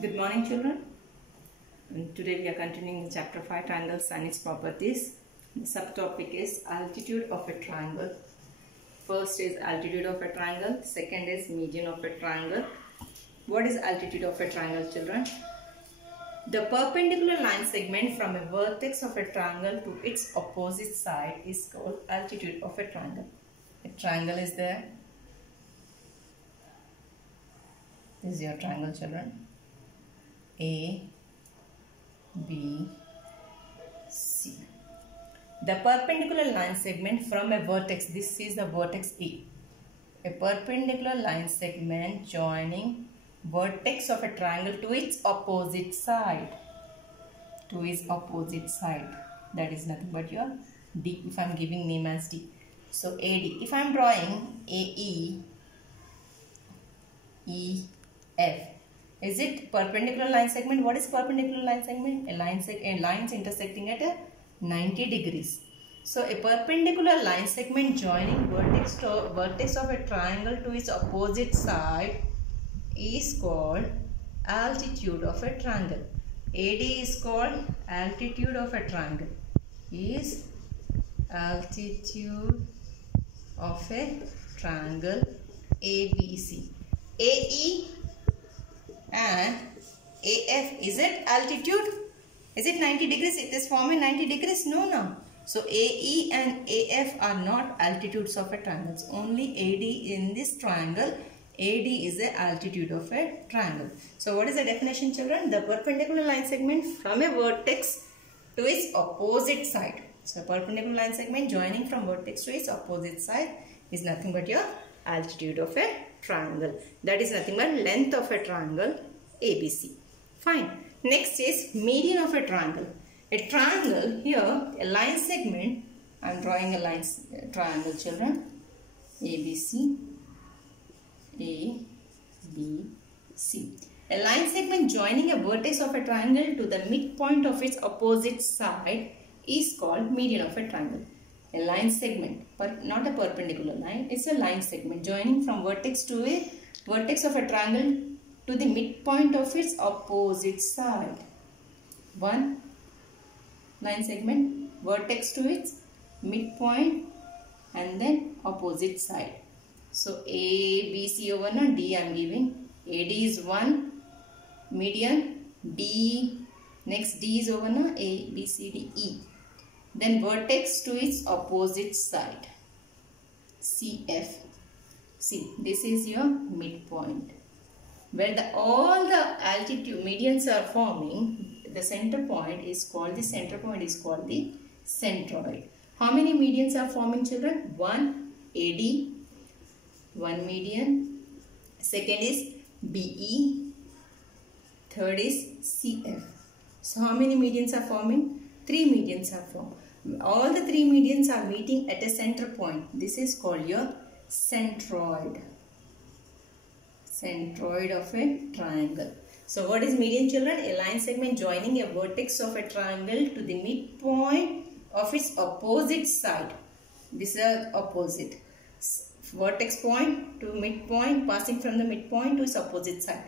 Good morning, children. And today we are continuing chapter 5, triangles and its properties. The subtopic is altitude of a triangle. First is altitude of a triangle. Second is median of a triangle. What is altitude of a triangle, children? The perpendicular line segment from a vertex of a triangle to its opposite side is called altitude of a triangle. A triangle is there. This is your triangle, children. A, B, C. The perpendicular line segment from a vertex, this is the vertex A. A perpendicular line segment joining vertex of a triangle to its opposite side. To its opposite side. That is nothing but your D, if I am giving name as D. So AD. If I am drawing AE, EF. Is it perpendicular line segment? What is perpendicular line segment? A lines intersecting at a 90 degrees. So a perpendicular line segment joining vertex of a triangle to its opposite side is called altitude of a triangle. AD is called altitude of a triangle. Is altitude of a triangle ABC. AE and AF, is it altitude? Is it 90 degrees? It is forming 90 degrees? No. So AE and AF are not altitudes of a triangle. Only AD in this triangle. AD is the altitude of a triangle. So what is the definition, children? The perpendicular line segment from a vertex to its opposite side. So perpendicular line segment joining from vertex to its opposite side is nothing but your altitude of a triangle. That is nothing but length of a triangle ABC. Fine. Next is median of a triangle. A triangle, here a line segment, I am drawing a triangle, children. ABC, A, B, C. A line segment joining a vertex of a triangle to the midpoint of its opposite side is called median of a triangle. A line segment, but not a perpendicular line, it's a line segment joining from vertex to a vertex of a triangle to the midpoint of its opposite side. One line segment, vertex to its midpoint and then opposite side. So A, B, C over now D I am giving. AD is 1, median, B, next D is over now, A, B, C, D, E. Then vertex to its opposite side, CF. See, this is your midpoint. Where all the altitude medians are forming, the center point is called the centroid. How many medians are forming, children? 1 AD, 1 median. Second is BE. Third is CF. So how many medians are forming? 3 medians are formed. All the 3 medians are meeting at a center point. This is called your centroid. Centroid of a triangle. So what is median, children? A line segment joining a vertex of a triangle to the midpoint of its opposite side. This is opposite. Vertex point to midpoint, passing from the midpoint to its opposite side.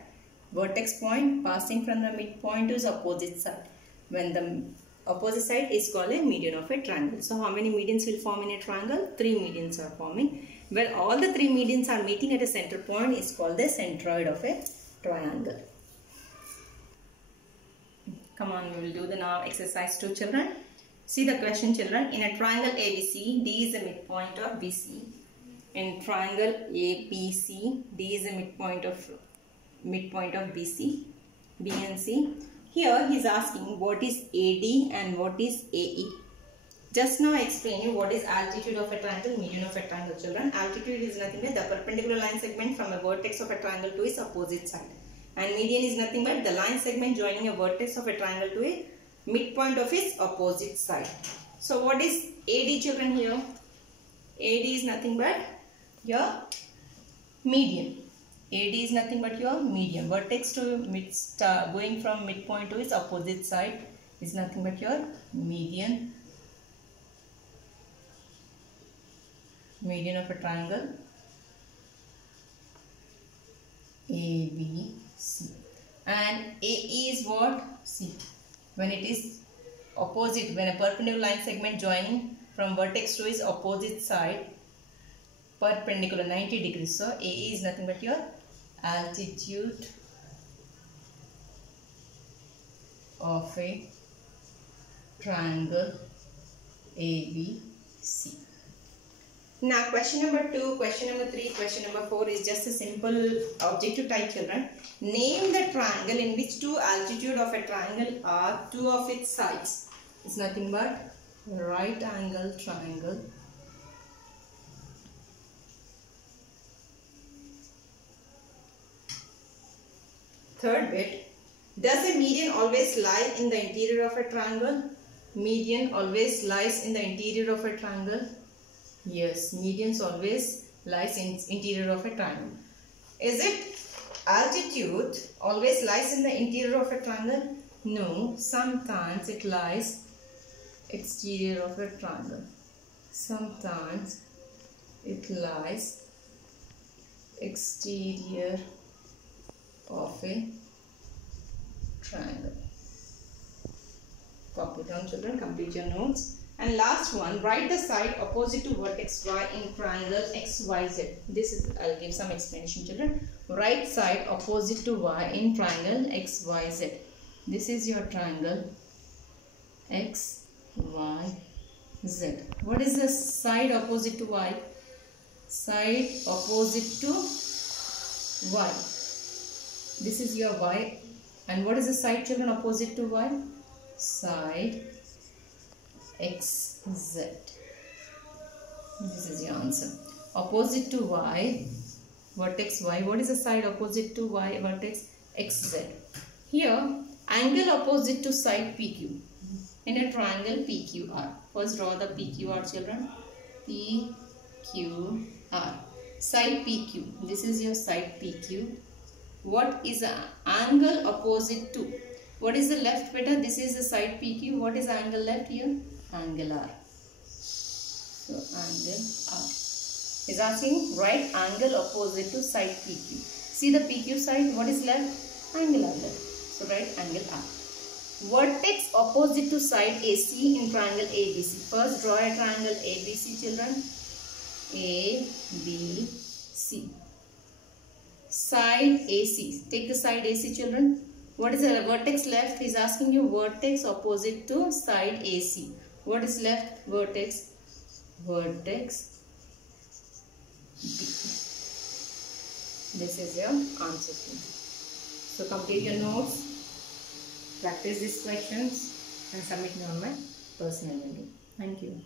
Vertex point passing from the midpoint to its opposite side. When the opposite side is called a median of a triangle. So how many medians will form in a triangle? 3 medians are forming. Where all the 3 medians are meeting at a center point is called the centroid of a triangle. Come on, we will do the now exercise 2, children. See the question, children. In a triangle ABC, D is the midpoint of BC. In triangle ABC, D is the midpoint of BC, B and C. Here he is asking what is AD and what is AE. Just now I explained you what is altitude of a triangle, median of a triangle, children. Altitude is nothing but the perpendicular line segment from a vertex of a triangle to its opposite side. And median is nothing but the line segment joining a vertex of a triangle to a midpoint of its opposite side. So what is AD, children, here? AD is nothing but your median. AD is nothing but your median. Vertex to going from midpoint to its opposite side is nothing but your median. Median of a triangle ABC. And AE is what? See, when it is opposite, when a perpendicular line segment joining from vertex to its opposite side, perpendicular 90 degrees. So AE is nothing but your altitude of a triangle ABC. Now question number 2, question number 3, question number 4 is just a simple objective type, children. Name the triangle in which two altitude of a triangle are two of its sides. It's nothing but right angle triangle. Third bit, does a median always lie in the interior of a triangle? Median always lies in the interior of a triangle. Yes, medians always lies in interior of a triangle. Is it altitude always lies in the interior of a triangle? No, sometimes it lies exterior of a triangle. Sometimes it lies exterior of a triangle. Copy down, children, complete your notes. And last one, write the side opposite to vertex Y in triangle XYZ. This is, I'll give some explanation, children. Right side opposite to Y in triangle XYZ. This is your triangle XYZ. What is the side opposite to Y? Side opposite to Y. This is your Y. And what is the side, children, opposite to Y? Side XZ. This is your answer. Opposite to Y, vertex Y. What is the side opposite to Y, vertex XZ? Here, angle opposite to side PQ in a triangle PQR. First draw the PQR, children. PQR. Side PQ. This is your side PQ. What is the angle opposite to? What is the left, beta? This is the side PQ. What is the angle left here? Angle R. So angle R. Is asking right angle opposite to side PQ. See the PQ side. What is left? Angle R left. So right angle R. Vertex opposite to side AC in triangle ABC. First draw a triangle ABC, children. ABC. Side AC. Take the side AC, children. What is the vertex left? He is asking you vertex opposite to side AC. What is left? Vertex. Vertex B. This is your answer. So complete your notes. Practice these questions and submit me on my personal email. Thank you.